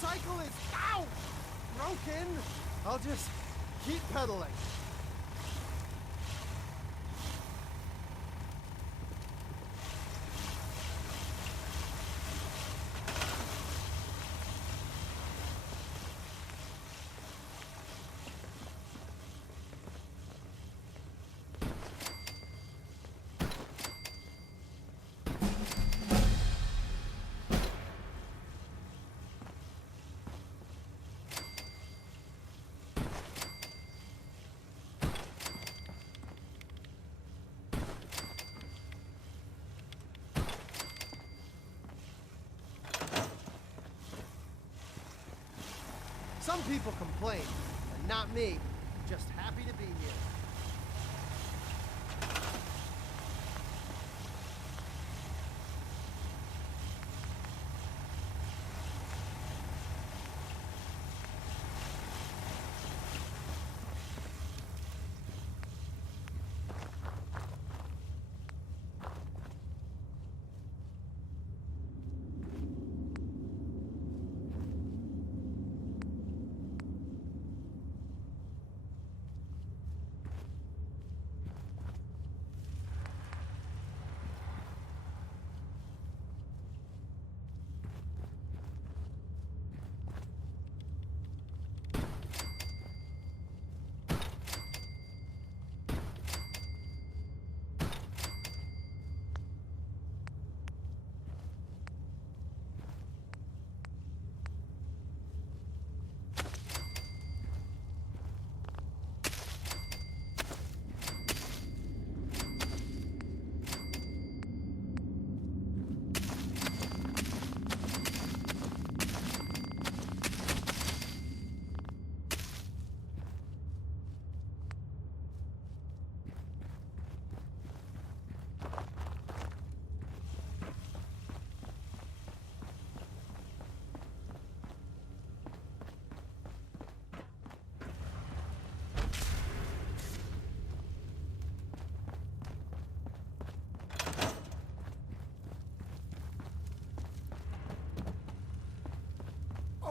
cycle is, ow, broken, I'll just keep pedaling. Some people complain, but not me. Just happy to be here.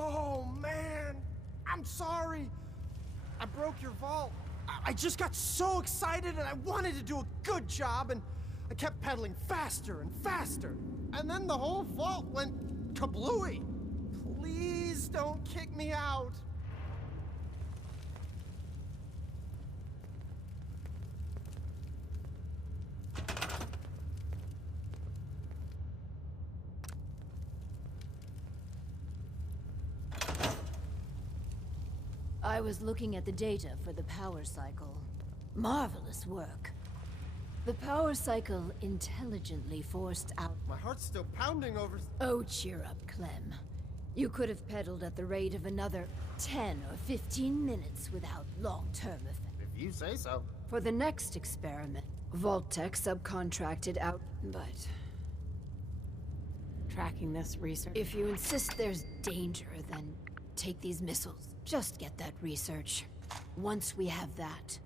Oh, man! I'm sorry! I broke your vault. I just got so excited and I wanted to do a good job and I kept pedaling faster and faster. And then the whole vault went kablooey. Please don't kick me out. I was looking at the data for the power cycle. Marvelous work. The power cycle intelligently forced out... My heart's still pounding over... Oh, cheer up, Clem. You could have pedaled at the rate of another 10 or 15 minutes without long-term effect. If you say so. For the next experiment, Vault-Tec subcontracted out, but... Tracking this research. If you insist there's danger, then take these missiles. Just get that research. Once we have that...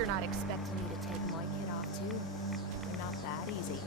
you're not expecting me to take my kid off too. They're not that easy.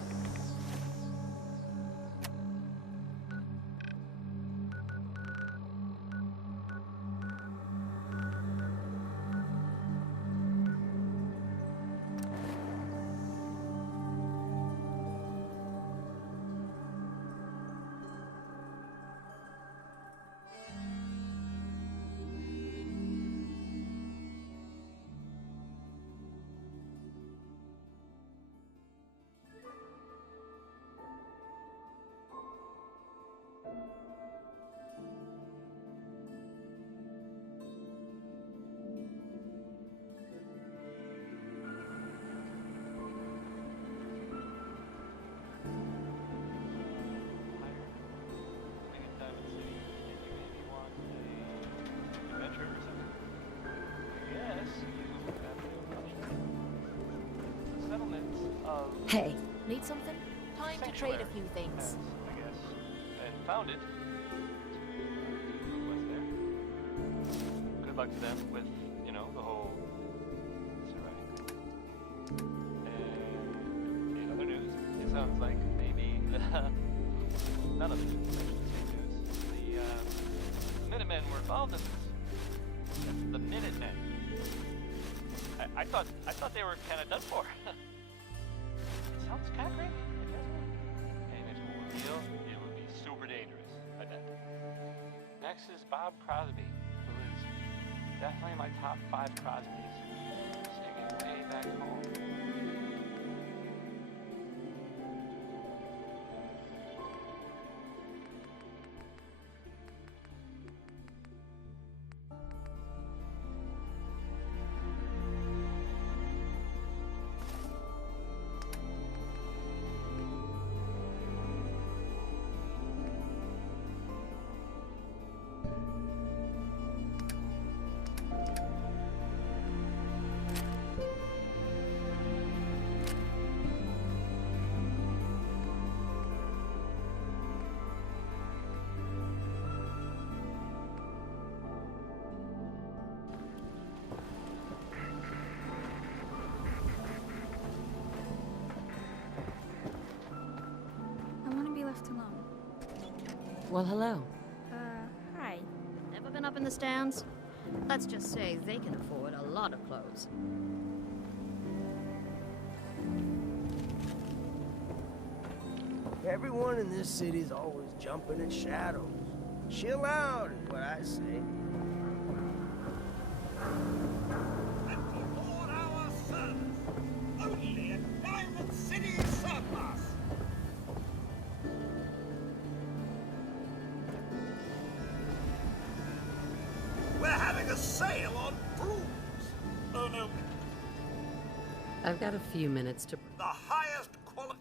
Hey, need something? Time to trade a few things. I guess. And found it. What's there? Good luck to them with, you know, the whole surviving. And in other news, it sounds like maybe none of it is news. The Minutemen were involved in this. Yes, the Minutemen. I thought they were kind of done for. Sounds kind of crazy. Anyways, we'll reveal it would be super dangerous, I bet. Next is Bob Crosby, who is definitely my top 5 Crosbys. Singing way back home. Left alone. Well, hello. Hi. Never been up in the stands? Let's just say they can afford a lot of clothes. Everyone in this city's always jumping at shadows. Chill out is what I say. And for our sons, only a Diamond City surplus. We're having a sale on brooms. Oh no, I've got a few minutes to... the highest quality.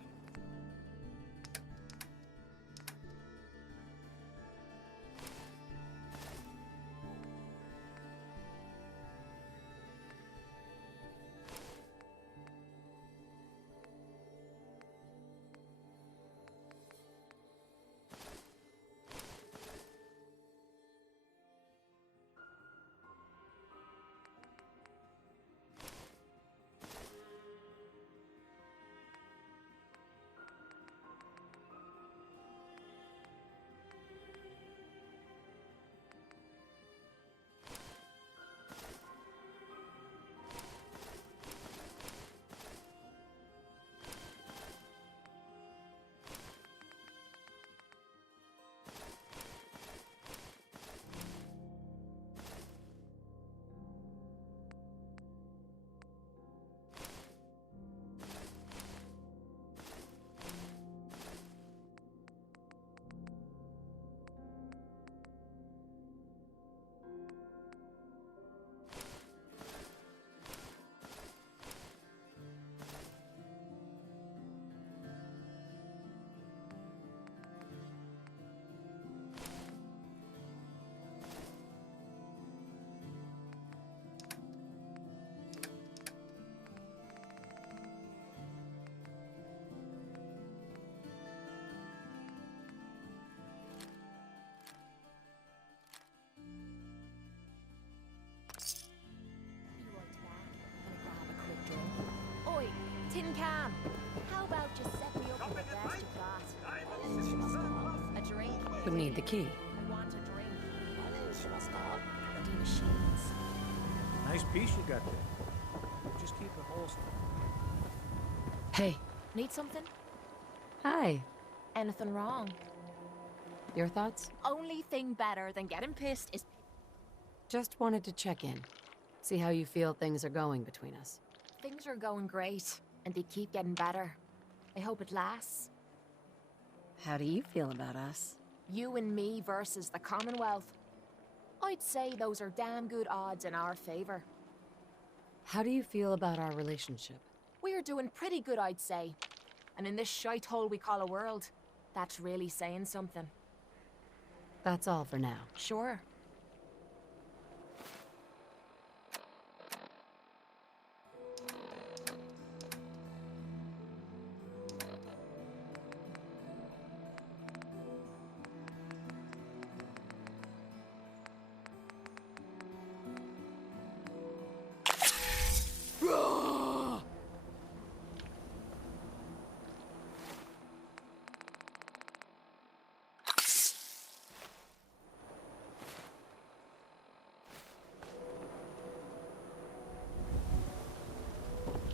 Would need the key. I want a drink. Empty machines. Nice piece you got there. Just keep it holstered. Hey. Need something? Hi. Anything wrong? Your thoughts? Only thing better than getting pissed is... Just wanted to check in. See how you feel things are going between us. Things are going great, and they keep getting better. I hope it lasts. How do you feel about us? You and me versus the Commonwealth. I'd say those are damn good odds in our favor. How do you feel about our relationship? We're doing pretty good, I'd say. And in this shite hole we call a world, that's really saying something. That's all for now. Sure.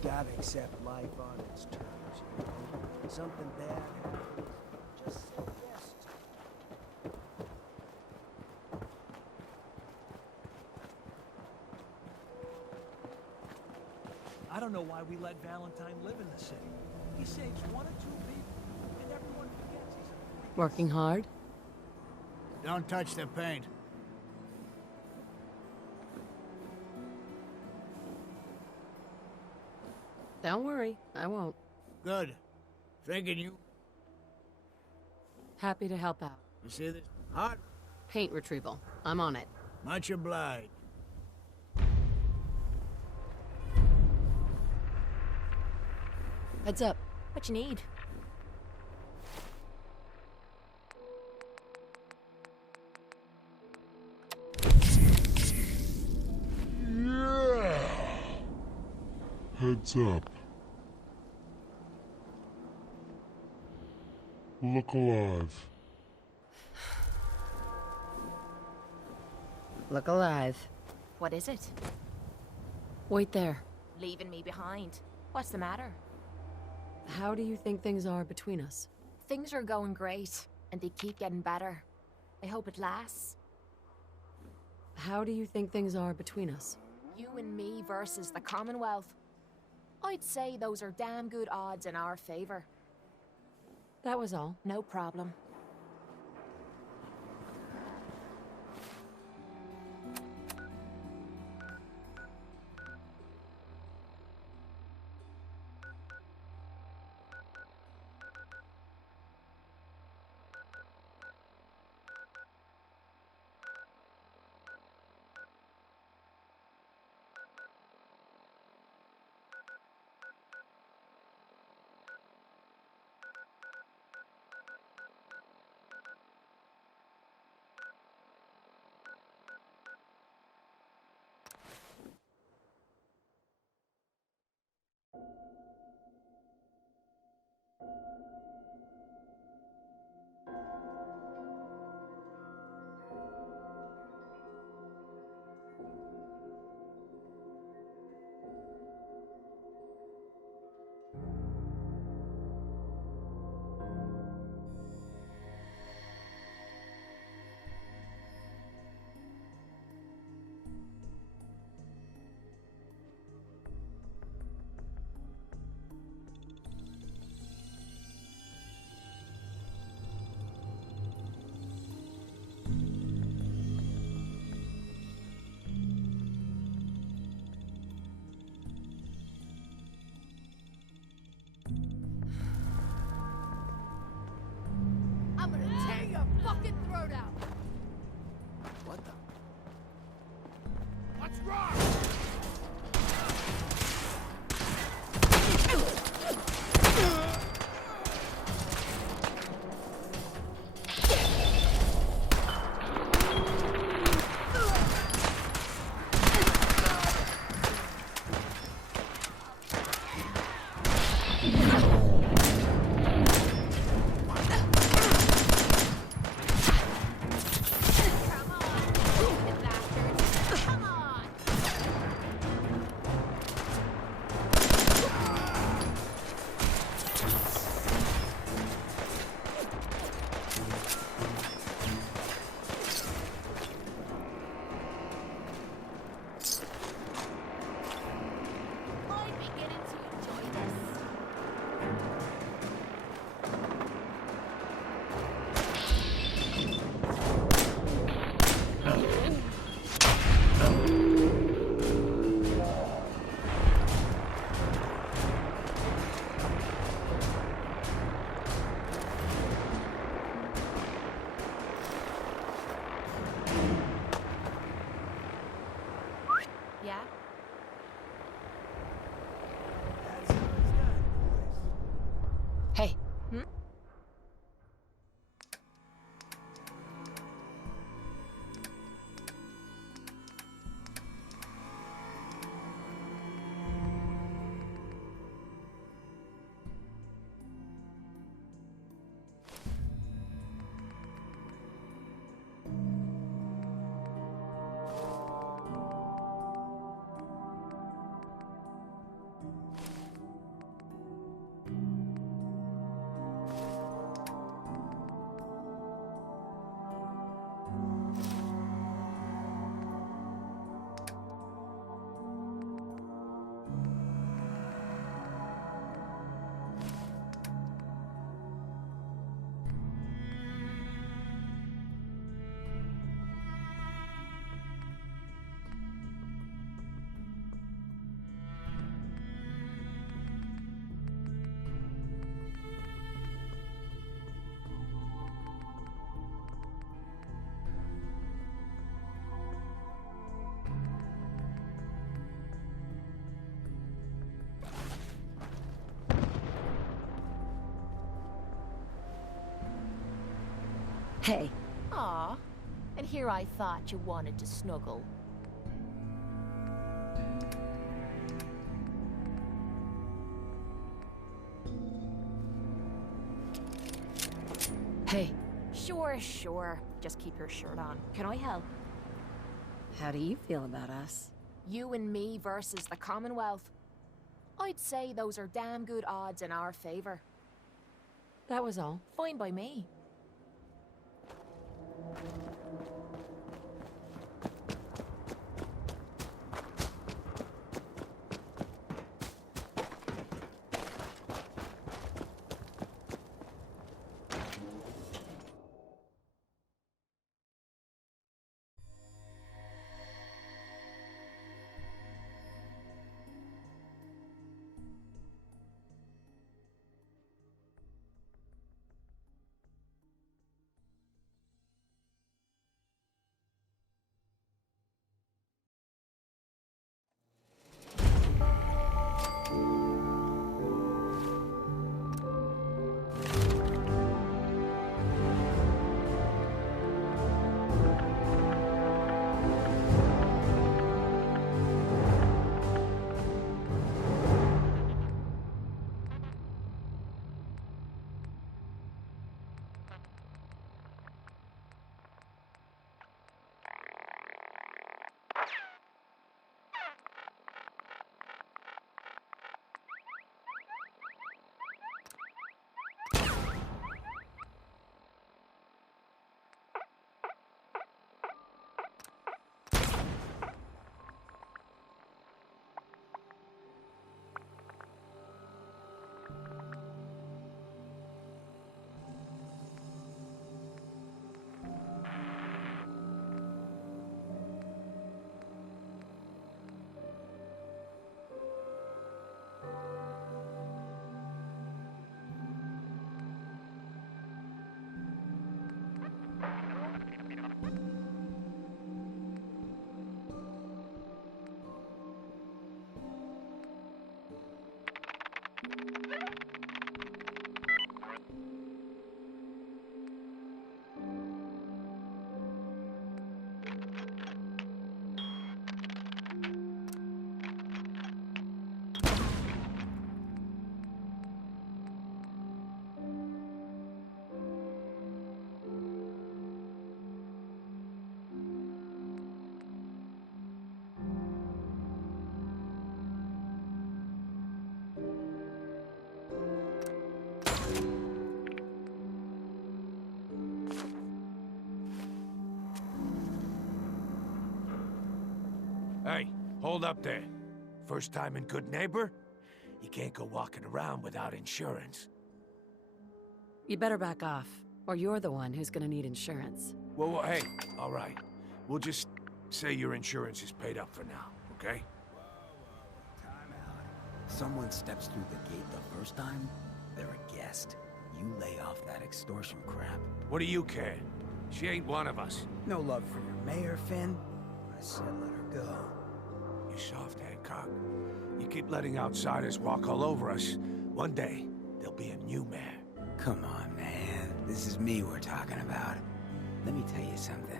Gotta accept life on its terms, you know? Something bad happens, just say yes to it. I don't know why we let Valentine live in the city. He saves one or two people, and everyone forgets he's a... Working hard? Don't touch the paint. Don't worry, I won't. Good. Thinking you... Happy to help out. You see this? Hot? Paint retrieval. I'm on it. Much obliged. Heads up. What you need? Heads up. Look alive. Look alive. What is it? Wait there. Leaving me behind. What's the matter? How do you think things are between us? Things are going great, and they keep getting better. I hope it lasts. How do you think things are between us? You and me versus the Commonwealth. I'd say those are damn good odds in our favor. That was all. No problem. Hey, Aw. And here I thought you wanted to snuggle. hey, Sure, sure. Just keep your shirt on. Can I help? how do you feel about us? You and me versus the Commonwealth. I'd say those are damn good odds in our favor. That was all. Fine by me. Hey, hold up there. First time in Goodneighbor? You can't go walking around without insurance. You better back off, or you're the one who's gonna need insurance. Well, hey, all right. We'll just say your insurance is paid up for now, okay? Time out. Someone steps through the gate the first time, they're a guest. You lay off that extortion crap. What do you care? She ain't one of us. No love for your mayor, Finn? I said let her go. You soft, Hancock. You keep letting outsiders walk all over us. One day, there'll be a new mayor. Come on, man. This is me we're talking about. Let me tell you something.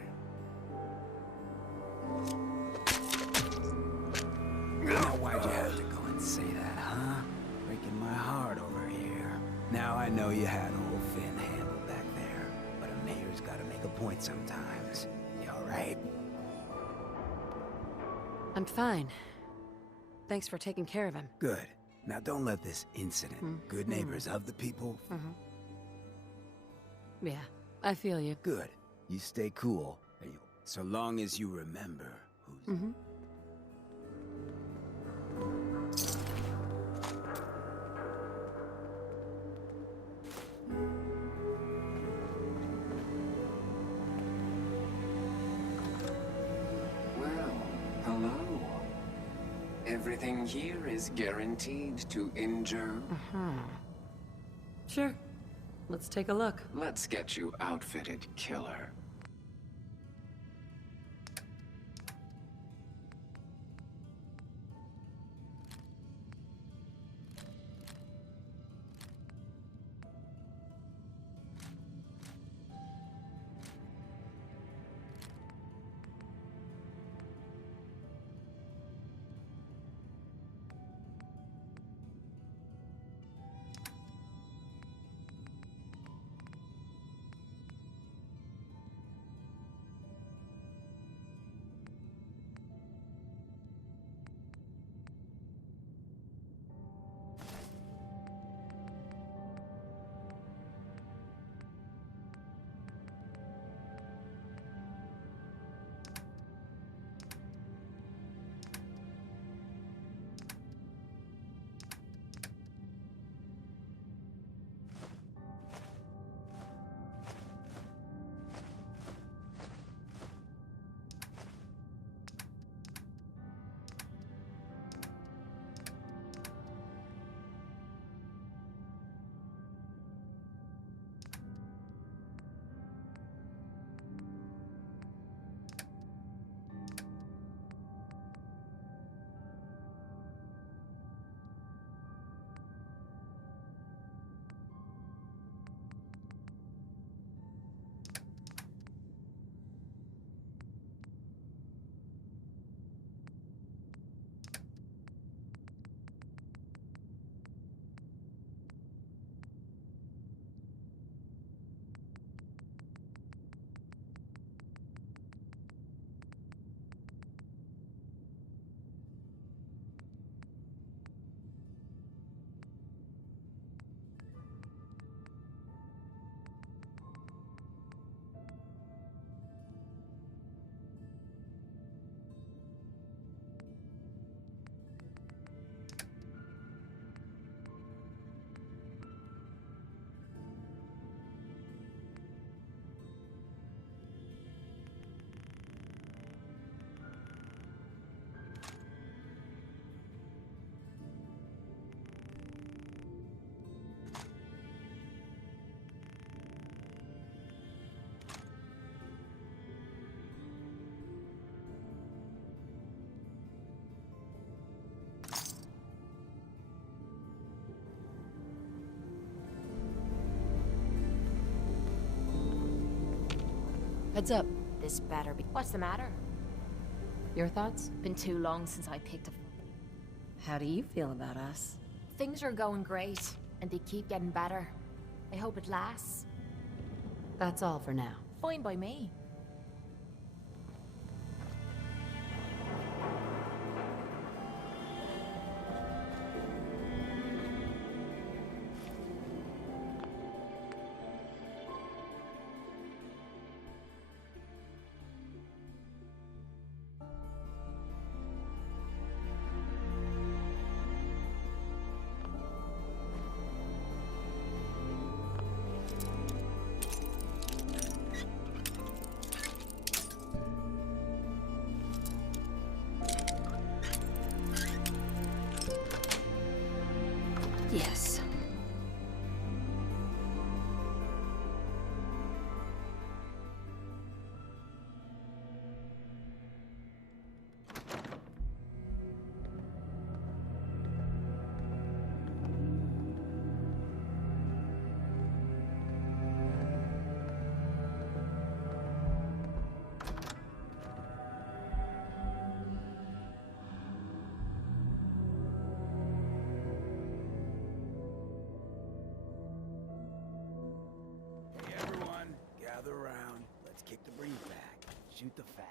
Now, why'd you have to go and say that, huh? Breaking my heart over here. Now I know you had old Finn handled back there, but a mayor's gotta make a point sometimes. You alright? I'm fine. Thanks for taking care of him. Good. Now don't let this incident, good neighbors of the people. Yeah, I feel you. Good. You stay cool, and so long as you remember who's... Well, hello. Everything here is guaranteed to injure. Sure. Let's take a look. Let's get you outfitted, killer. Heads up. This better be. What's the matter? Your thoughts? Been too long since I picked a. How do you feel about us? Things are going great, and they keep getting better. I hope it lasts. That's all for now. Fine by me. Yes. Hey everyone, gather around. Let's kick the breeze back. Shoot the fat.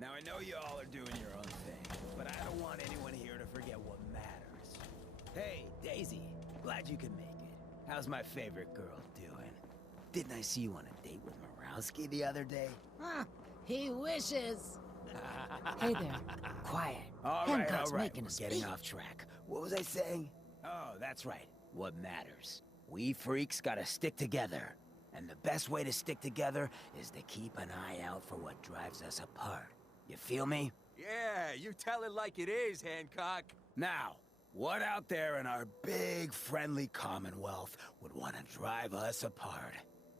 Now I know you all are doing your own thing, but I don't want anyone here to forget what matters. Hey, Daisy, glad you could make it. How's my favorite girl doing? Didn't I see you on a date with Morowski the other day? Huh, he wishes. Hey there. Quiet. All Hancock's right, making we're a getting speech. off track. What was I saying? Oh, that's right. What matters. We freaks gotta stick together. And the best way to stick together is to keep an eye out for what drives us apart. You feel me? Yeah, you tell it like it is, Hancock. Now, what out there in our big, friendly Commonwealth would want to drive us apart?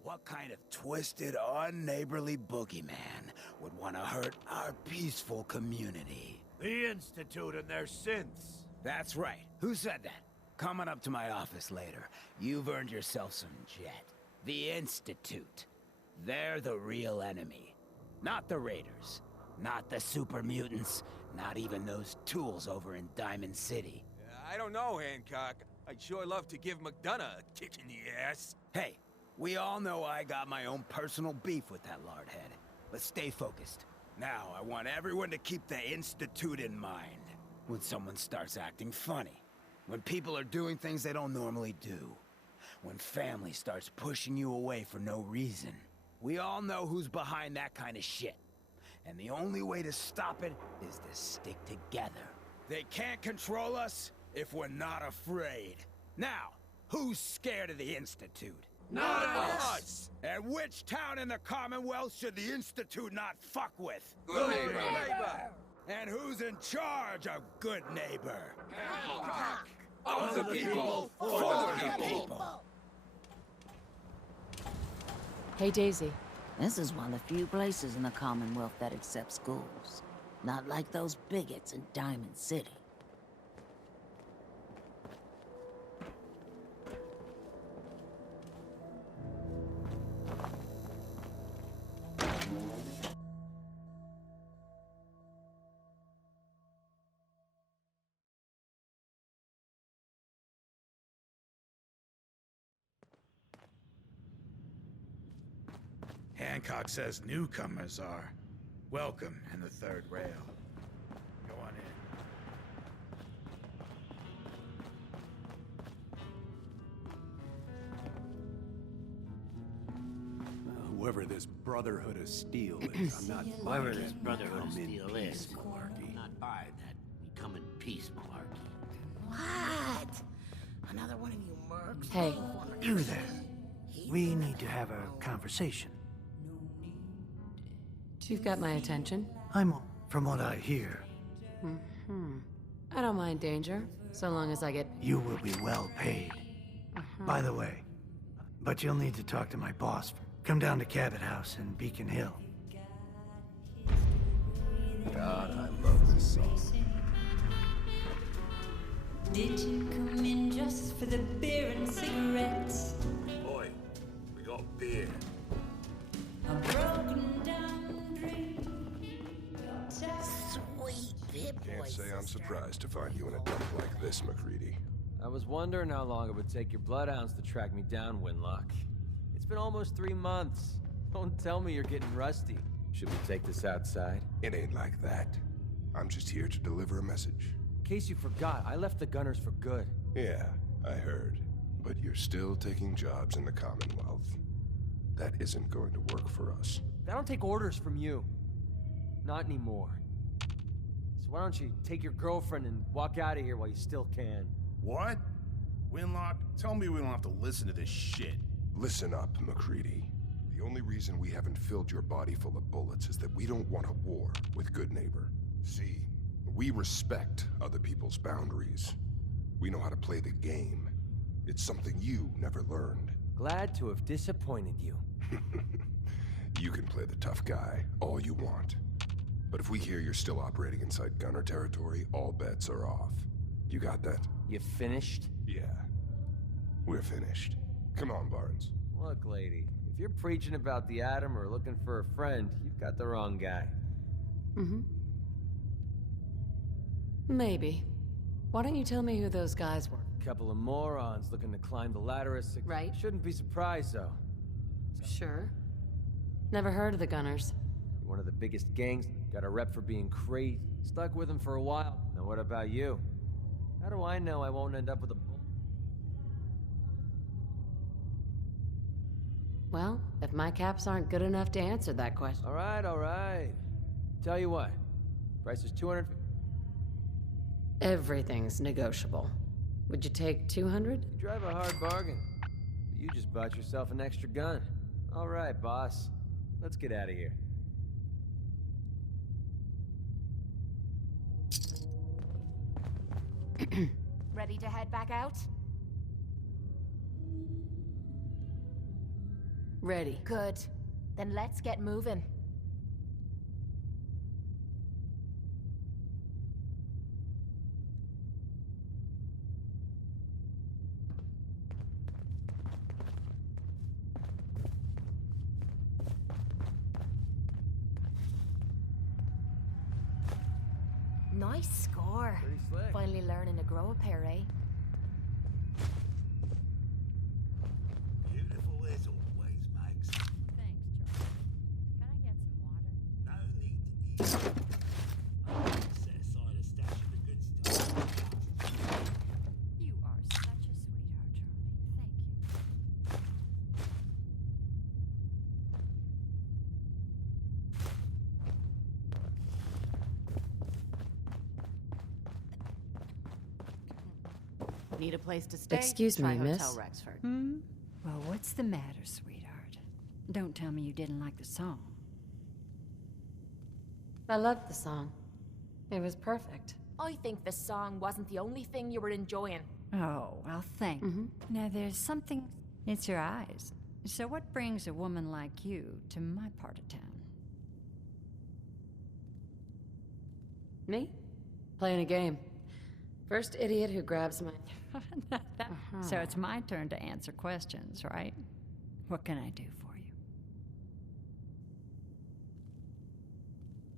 What kind of twisted, unneighborly boogeyman would want to hurt our peaceful community? The Institute and their synths. That's right. Who said that? Coming up to my office later. You've earned yourself some jet. The Institute. They're the real enemy. Not the Raiders. Not the super mutants. Not even those tools over in Diamond City. I don't know, Hancock. I'd sure love to give McDonough a kick in the ass. Hey, we all know I got my own personal beef with that lardhead. But stay focused. Now, I want everyone to keep the Institute in mind. When someone starts acting funny. When people are doing things they don't normally do. When family starts pushing you away for no reason. We all know who's behind that kind of shit. And the only way to stop it is to stick together. They can't control us if we're not afraid. Now, who's scared of the Institute? Not us! And which town in the Commonwealth should the Institute not fuck with? Goodneighbor! And who's in charge of Goodneighbor? Hancock! Of the people, for the people! Hey, Daisy. This is one of the few places in the Commonwealth that accepts schools. Not like those bigots in Diamond City. Hancock says newcomers are welcome in the third rail. Go on in. Whoever this Brotherhood of Steel is, I'm not Whoever buying this it. Brotherhood of Come in Steel is, peace, malarkey. I'm not buying that. We come in peace, malarkey. What? Another one of you mercs? Hey. You there. We need to have a conversation. You've got my attention. From what I hear, I don't mind danger, so long as I get... you will be well paid. By the way, but you'll need to talk to my boss. Come down to Cabot House in Beacon Hill. God, I love this song. Did you come in just for the beer and cigarettes? Boy, we got beer. A broken down I'm surprised to find you in a dump like this, MacReady. I was wondering how long it would take your bloodhounds to track me down, Winlock. It's been almost 3 months. Don't tell me you're getting rusty. Should we take this outside? It ain't like that. I'm just here to deliver a message. In case you forgot, I left the Gunners for good. Yeah, I heard. But you're still taking jobs in the Commonwealth. That isn't going to work for us. I don't take orders from you. Not anymore. So why don't you take your girlfriend and walk out of here while you still can? What? Winlock, tell me we don't have to listen to this shit. Listen up, MacReady. The only reason we haven't filled your body full of bullets is that we don't want a war with Goodneighbor. See, we respect other people's boundaries. We know how to play the game. It's something you never learned. Glad to have disappointed you. You can play the tough guy all you want. But if we hear you're still operating inside Gunner territory, all bets are off. You got that? You finished? Yeah. We're finished. Come on, Barnes. Look, lady, if you're preaching about the atom or looking for a friend, you've got the wrong guy. Mm-hmm. Maybe. Why don't you tell me who those guys were? Couple of morons looking to climb the ladder as Right. Shouldn't be surprised, though. Sure. Never heard of the Gunners. One of the biggest gangs, got a rep for being crazy. Stuck with them for a while. Now what about you? How do I know I won't end up with a bull? Well, if my caps aren't good enough to answer that question. All right. Tell you what. Price is 200. Everything's negotiable. Would you take 200? You drive a hard bargain. But you just bought yourself an extra gun. All right, boss. Let's get out of here. Ready to head back out? Ready. Good. Then let's get moving. Nice score. Pretty slick. Finally learning to grow a pair, eh? Beautiful as always, Max. Thanks, Charlie. Can I get some water? No need to eat. Set aside a stash of the good stuff. You are such a sweetheart, Charlie. Thank you. Need a place to stay? Excuse Try me, Hotel miss. Rexford. Well, what's the matter, sweetheart? Don't tell me you didn't like the song. I loved the song. It was perfect. I think the song wasn't the only thing you were enjoying. Oh, well, thank you. Now, there's something... It's your eyes. So what brings a woman like you to my part of town? Me? Playing a game. First idiot who grabs my... So it's my turn to answer questions, right? What can I do for you?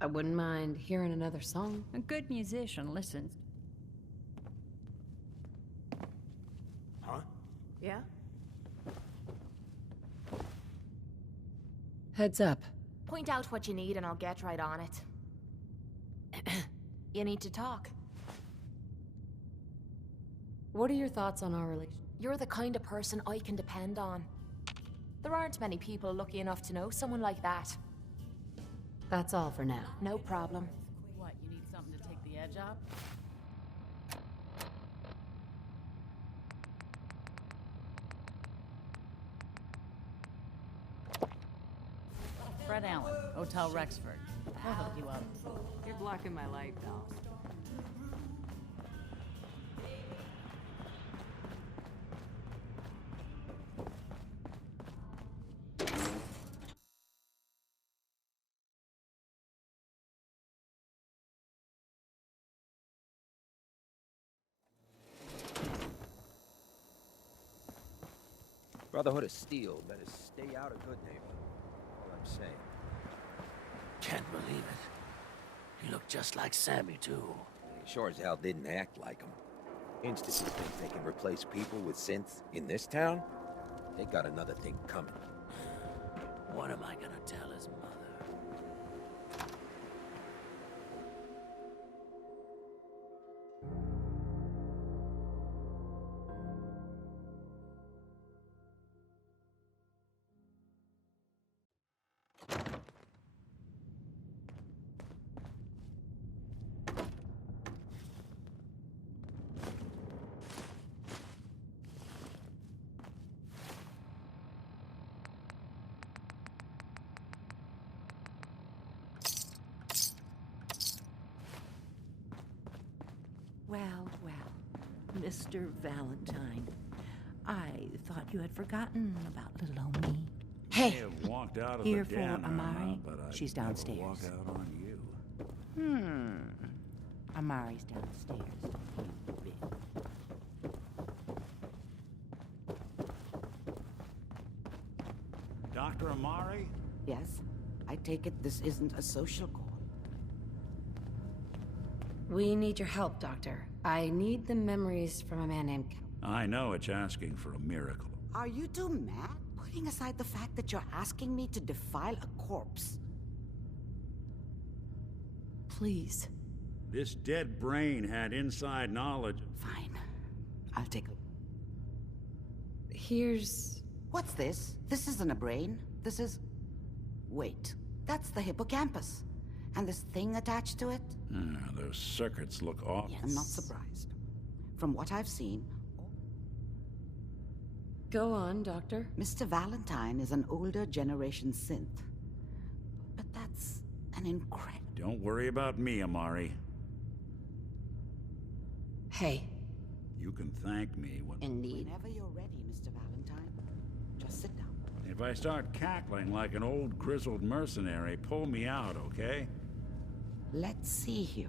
I wouldn't mind hearing another song. A good musician listens. Huh? Yeah? Heads up. Point out what you need and I'll get right on it. You need to talk. What are your thoughts on our relationship? You're the kind of person I can depend on. There aren't many people lucky enough to know someone like that. That's all for now. No problem. What, you need something to take the edge off? Fred Allen, Hotel Rexford. We'll hook you up. You're blocking my light, pal. Brotherhood of Steel better stay out of Goodneighbor. What I'm saying. Can't believe it. He looked just like Sammy, too. They Sure as hell didn't act like them. Institute thinks they can replace people with synths in this town? They got another thing coming. What am I gonna tell his mother? Well, Mr. Valentine, I thought you had forgotten about little old me. Hey! I have walked out of Here the for den, Amari. but I She's never downstairs. walk out on you. Amari's downstairs. Dr. Amari? Yes? I take it this isn't a social call. We need your help, Doctor. I need the memories from a man named I know it's asking for a miracle. Are you two mad? Putting aside the fact that you're asking me to defile a corpse. Please. This dead brain had inside knowledge. Fine. I'll take a... Here's... What's this? This isn't a brain. This is... Wait. That's the hippocampus. And this thing attached to it? Those circuits look off. Yes. I'm not surprised. From what I've seen... Go on, Doctor. Mr. Valentine is an older generation synth. But that's an incredible... Don't worry about me, Amari. Hey. You can thank me when... Indeed. Whenever you're ready, Mr. Valentine. Just sit down. If I start cackling like an old grizzled mercenary, pull me out, okay? Let's see here.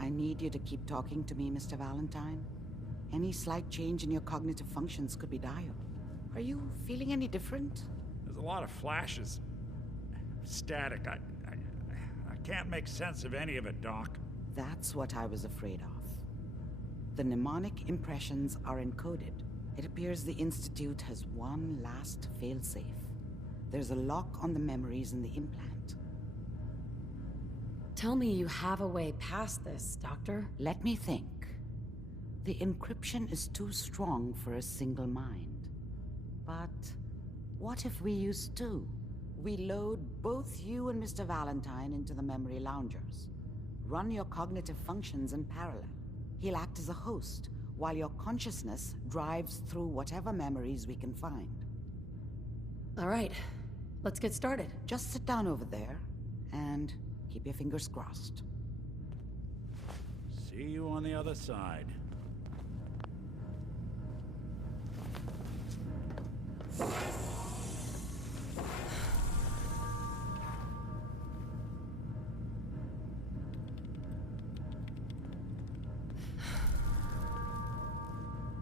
I need you to keep talking to me, Mr. Valentine. Any slight change in your cognitive functions could be dire. Are you feeling any different? There's a lot of flashes. Static. I can't make sense of any of it, Doc. That's what I was afraid of. The mnemonic impressions are encoded. It appears the Institute has one last failsafe. There's a lock on the memories in the implant. Tell me you have a way past this, Doctor. Let me think. The encryption is too strong for a single mind. But what if we use two? We load both you and Mr. Valentine into the memory loungers. Run your cognitive functions in parallel. He'll act as a host, while your consciousness drives through whatever memories we can find. All right, let's get started. Just sit down over there, and keep your fingers crossed. See you on the other side.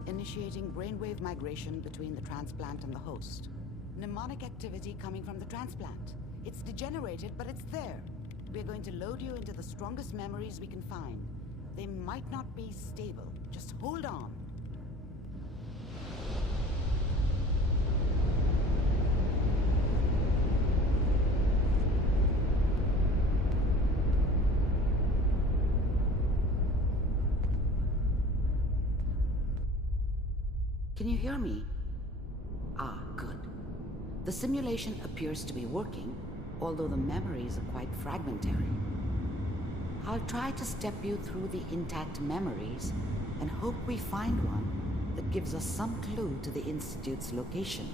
Initiating brainwave migration between the transplant and the host. Mnemonic activity coming from the transplant. It's degenerated, but it's there. We're going to load you into the strongest memories we can find. They might not be stable. Just hold on. Can you hear me? Ah, good. The simulation appears to be working, although the memories are quite fragmentary. I'll try to step you through the intact memories and hope we find one that gives us some clue to the Institute's location.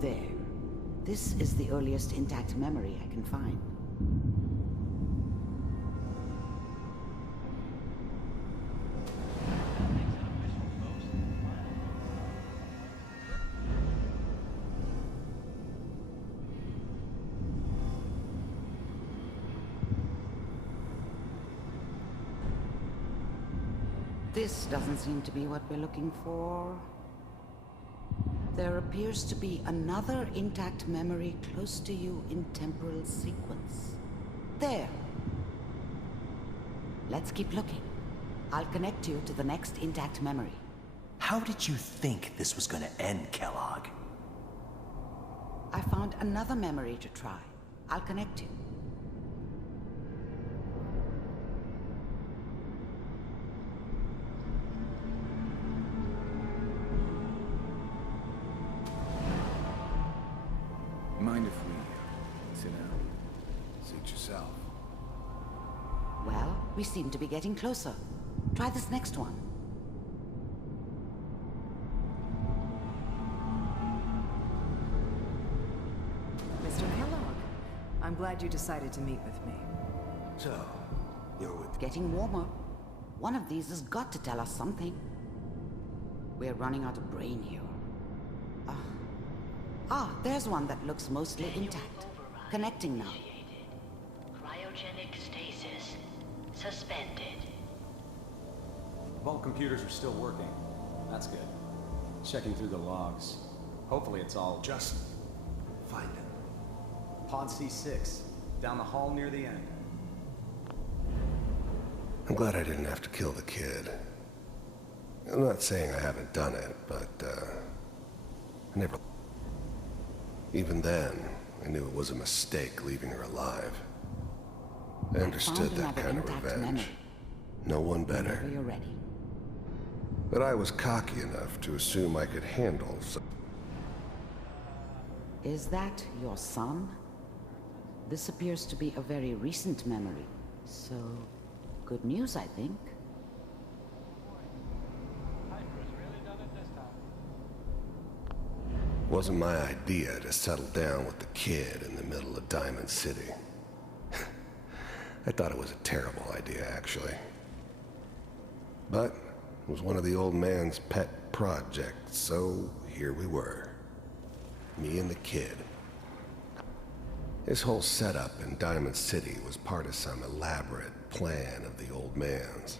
There. This is the earliest intact memory I can find. This doesn't seem to be what we're looking for. There appears to be another intact memory close to you in temporal sequence. There. Let's keep looking. I'll connect you to the next intact memory. How did you think this was gonna end, Kellogg? I found another memory to try. I'll connect you. Mind if we sit down? Suit yourself. Well, we seem to be getting closer. Try this next one. Mr. Kellogg, I'm glad you decided to meet with me. So, you're with... It's getting warmer. One of these has got to tell us something. We're running out of brain here. There's one that looks mostly intact. Connecting now. Cryogenic stasis suspended. Vault computers are still working. That's good. Checking through the logs. Hopefully it's all... Just find him. Pod C6. Down the hall near the end. I'm glad I didn't have to kill the kid. I'm not saying I haven't done it, but, I never... Even then, I knew it was a mistake leaving her alive. I understood that kind of revenge. No one better. Whenever you're ready. But I was cocky enough to assume I could handle some... Is that your son? This appears to be a very recent memory. So, good news, I think. Wasn't my idea to settle down with the kid in the middle of Diamond City. I thought it was a terrible idea, actually. But it was one of the old man's pet projects, so here we were. Me and the kid. His whole setup in Diamond City was part of some elaborate plan of the old man's.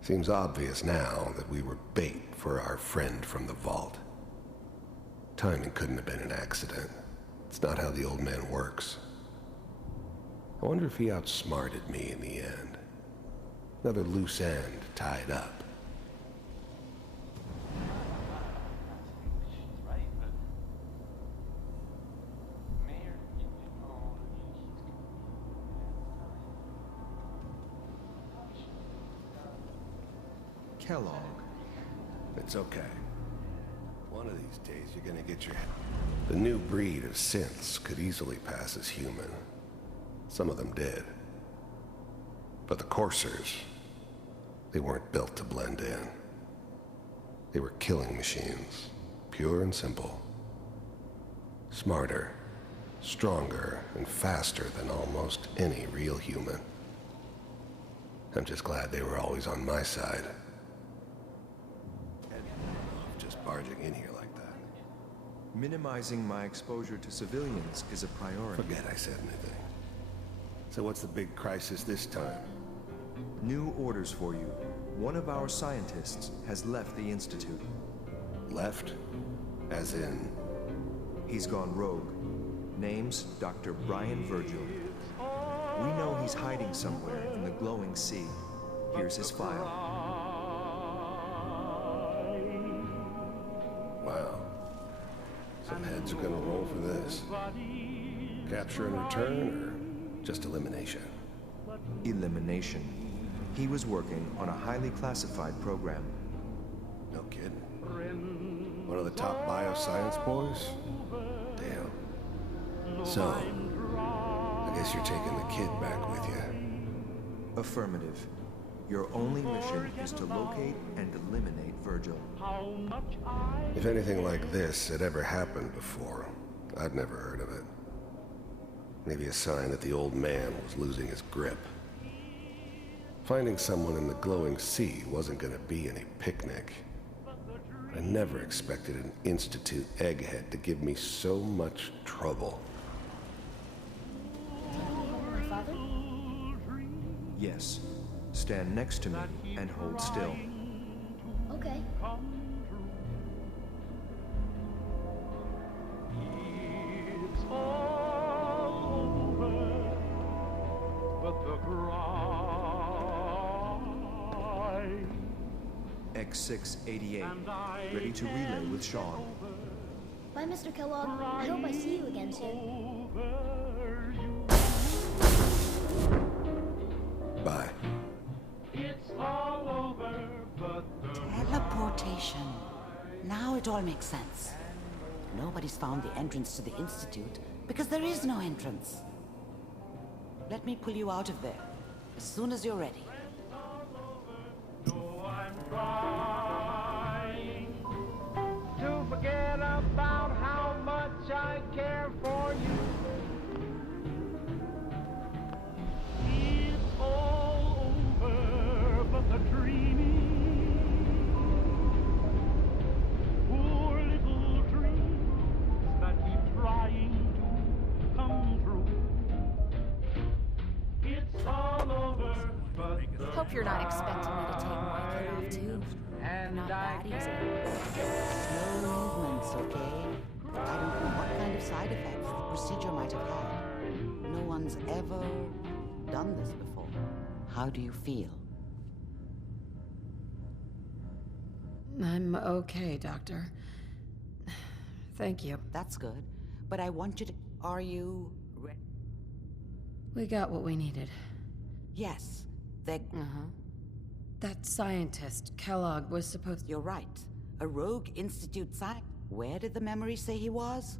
Seems obvious now that we were bait for our friend from the vault. Timing couldn't have been an accident. It's not how the old man works. I wonder if he outsmarted me in the end. Another loose end tied up. Kellogg. It's okay. One of these days you're gonna get your... The new breed of synths could easily pass as human. Some of them did. But the coursers, they weren't built to blend in. They were killing machines, pure and simple. Smarter, stronger, and faster than almost any real human. I'm just glad they were always on my side. Just barging in here like that. Minimizing my exposure to civilians is a priority. Forget I said anything. So what's the big crisis this time? New orders for you. One of our scientists has left the Institute. Left? As in? He's gone rogue. Name's Dr. Brian Virgil. We know he's hiding somewhere in the glowing sea. Here's his file. Wow. Some heads are gonna roll for this. Capture and return, or just elimination? Elimination. He was working on a highly classified program. No kidding. One of the top bioscience boys? Damn. So, I guess you're taking the kid back with you. Affirmative. Your only mission is to locate and eliminate Virgil. If anything like this had ever happened before, I'd never heard of it. Maybe a sign that the old man was losing his grip. Finding someone in the glowing sea wasn't gonna be any picnic. I never expected an Institute egghead to give me so much trouble. Yes. Stand next to me and hold still. Okay. It's all over, but the cry. X688, ready to relay with Sean. Bye, Mr. Kellogg. I hope I see you again soon. Bye. It's all over, but the Teleportation. Now it all makes sense. Nobody's found the entrance to the Institute because there is no entrance. Let me pull you out of there as soon as you're ready. I'm trying to forget about how much I care for you. It's all over, but the dreaming, poor little dreams that keep trying to come true. It's all over, but the Hope you're not expecting me to take my kid off too. Not that easy. Slow movements, okay? I don't know what kind of side effects the procedure might have had. No one's ever done this before. How do you feel? I'm okay, Doctor. Thank you. That's good. But I want you to... Are you... We got what we needed. Yes. They're... That scientist, Kellogg, was supposed... You're right. A rogue Institute scientist. Where did the memory say he was?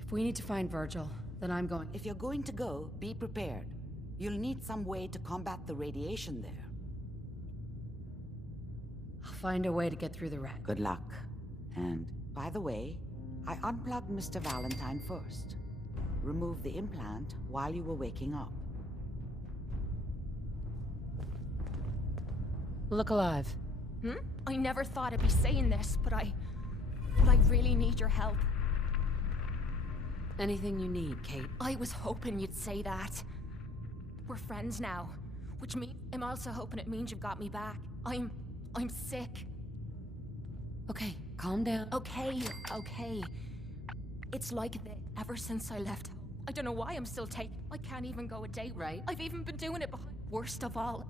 If we need to find Virgil, then I'm going... If you're going to go, be prepared. You'll need some way to combat the radiation there. I'll find a way to get through the wreck. Good luck. And, by the way, I unplugged Mr. Valentine first. Removed the implant while you were waking up. Look alive. I never thought I'd be saying this, but I really need your help. Anything you need, Kate. I was hoping you'd say that. We're friends now, which means I'm also hoping it means you've got me back. I'm sick. Okay, calm down. Okay. It's like this ever since I left home. I don't know why I'm still taking. I can't even go a date. Right. I've even been doing it behind. Worst of all,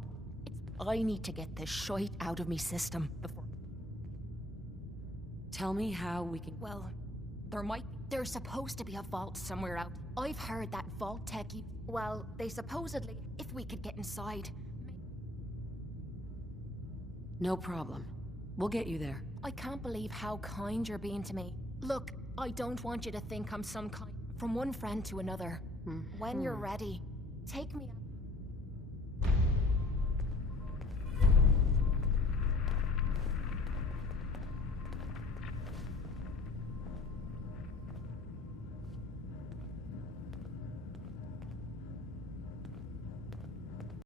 I need to get this shite out of me system before. Tell me how we can... Well, there's supposed to be a vault somewhere out. I've heard that vault techie... Well, they supposedly... If we could get inside... No problem. We'll get you there. I can't believe how kind you're being to me. Look, I don't want you to think I'm some kind... From one friend to another. When you're ready, take me out.